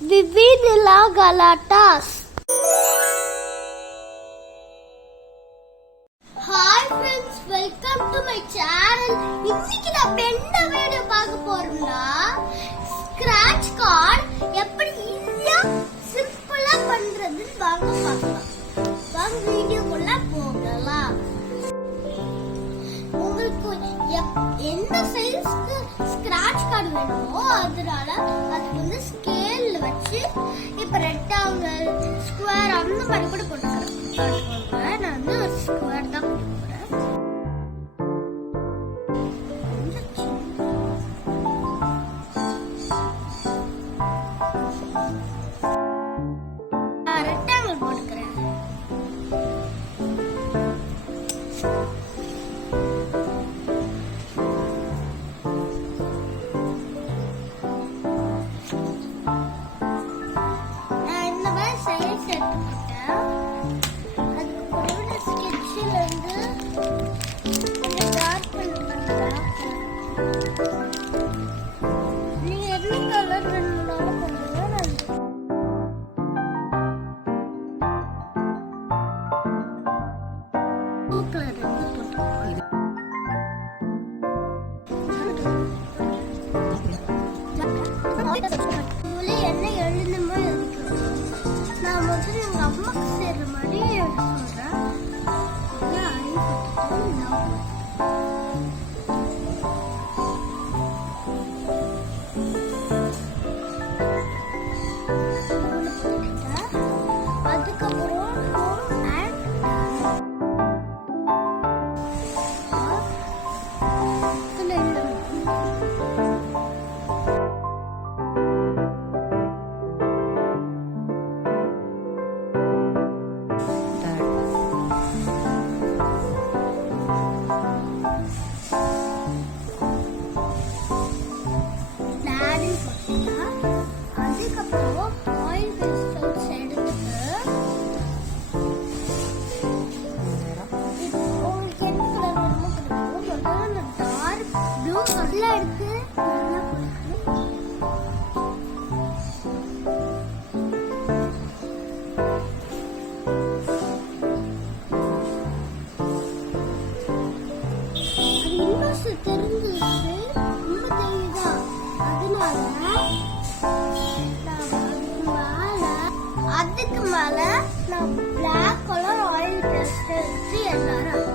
Vivinila Galatas. Hi friends, welcome to my channel. இன்னைக்கு நான் என்ன வீடியோ பார்க்க போறேன்னா ஸ்கிராட்ச் கார்டு எப்படி ஈஸியா சிம்பிளா பண்றதுன்னு வாங்க பார்க்கலாம். வாங்க வீடியோக்குள்ள போகலாம். உங்களுக்கு எந்த சைஸ்க்கு ஸ்கிராட்ச் கார்டு வேணுமோ அதனால அதுக்கு வந்து ஸ்கேல் வச்சு இப்ப ரெக்டாங்கிள் ஸ்கொயர் அந்த மாதிரி கூட போட்டுக்கிறேன். நான் வந்து ஒரு ஸ்கொயர் தான் போட்டுக்கிறேன். ரெக்டாங்கிள் போட்டுக்கிறேன். என்ன எழுதுமா இருக்கு. நான் முதல்ல எங்க அம்மாக்கு சேர்ற மாதிரி சொல்றேன். அதுக்கப்புறம் அதுக்கு மேல நான் பிளாக் கலர் ஆயில் பேஸ்ட் எடுத்து எல்லாரும்